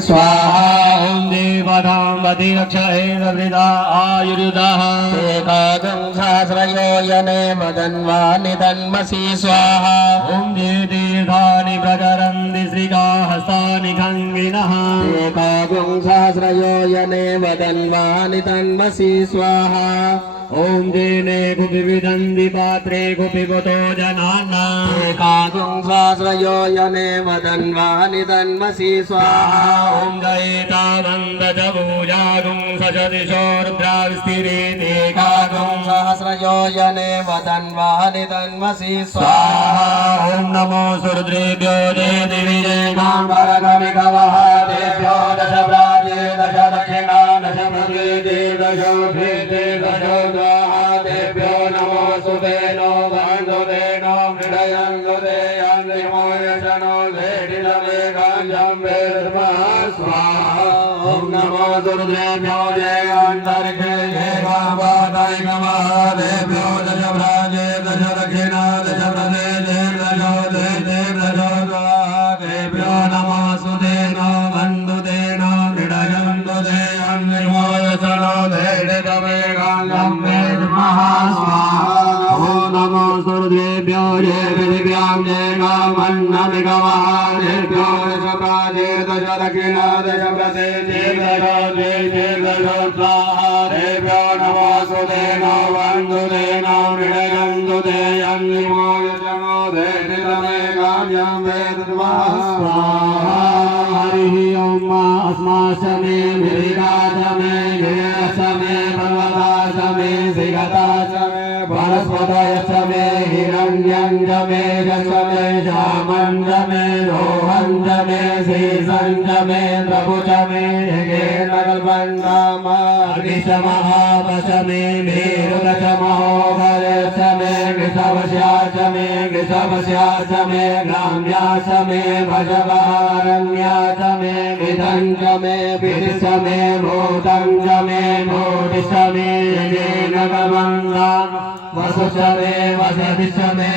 स्वाहा ओम देवतांपति रक्षेन्द्रवृदा आयुर्युदाः एकागं सहस्रयोजने मदन्वानि तन्मसि स्वाहा ओम तीर्थानि प्रचरन्ति श्रीकाहस्तानि खङ्गिनः एकागं सहस्रयोजने मदन्वानि तन्मसि स्वाहा ओम देने कुपिविदन्ति पात्रे कुपिबतो जनाना एकागं सहस्रयोजने मदन्वानि तन्मसि स्वाहा ओम दयितावन्दजभुजागुं सचदिशोर्द्राविस्तिरेति एकागं सहस्रयोजने मदन्वानि तन्मसि स्वाहा ओम नमो सुरुद्रेभ्यो देवीदेवीकाम्बरकविकवः देभ्यो दश प्राजे दश दक्षिणा दश प्रदेदे दशोद्धे दशो देभ्यो नमो सुतेनो बन्धुतेनो मृडयन्तुते यन्निमोयशनो भेटिलवे गाञ्जं वेदर्मः स्वाहा ॐ नमो दुर्देभ्यो जयान्तरिक्षे देवापादैकमः देभ्यो दश भ्राजे दश दक्षिणा दश प्रदेशे दशो देशे दशो देभ्यो नमः सुतेनो बन्धुतेनो मृडयन्तुते यन्निमोयशनो भेटिलवे गाञ्जं वेदर्मः स्वाहा ॐ नमो सुरदेभ्यो ये पृथिव्यां जयगामन्नमिगवः देभ्यो दश प्राजे दश दक्षिणा दश प्रदेशे दशो देशे दशो स्वाहा देभ्यो नमो सुतेनो बन्धुतेनो मृडयन्तुते यन्निमोयशनो भेटिलवे गाञ्जं वेदर्मः स्वाहा हरिः ॐ अस्माशमे भिरिकाशमे गिरिशमे पर्वताशमे श्रीगताशमे वनस्पतयशमे हिरण्यञ्जमे यशमे श्यामञ्जमे रोहञ्जमे श्रीसञ्जमे द्रभुजमे अग्निशमहापशमे मेरुदशमहोगरशमे गृषवश्याशमे गृषवश्याशमे ग्राम्याशमे भजवारण्याशमे विधञ्जमे विदिशमे भूतञ्जमे भूतिशमे नगमङ्गा वसुशमे वसतिशमे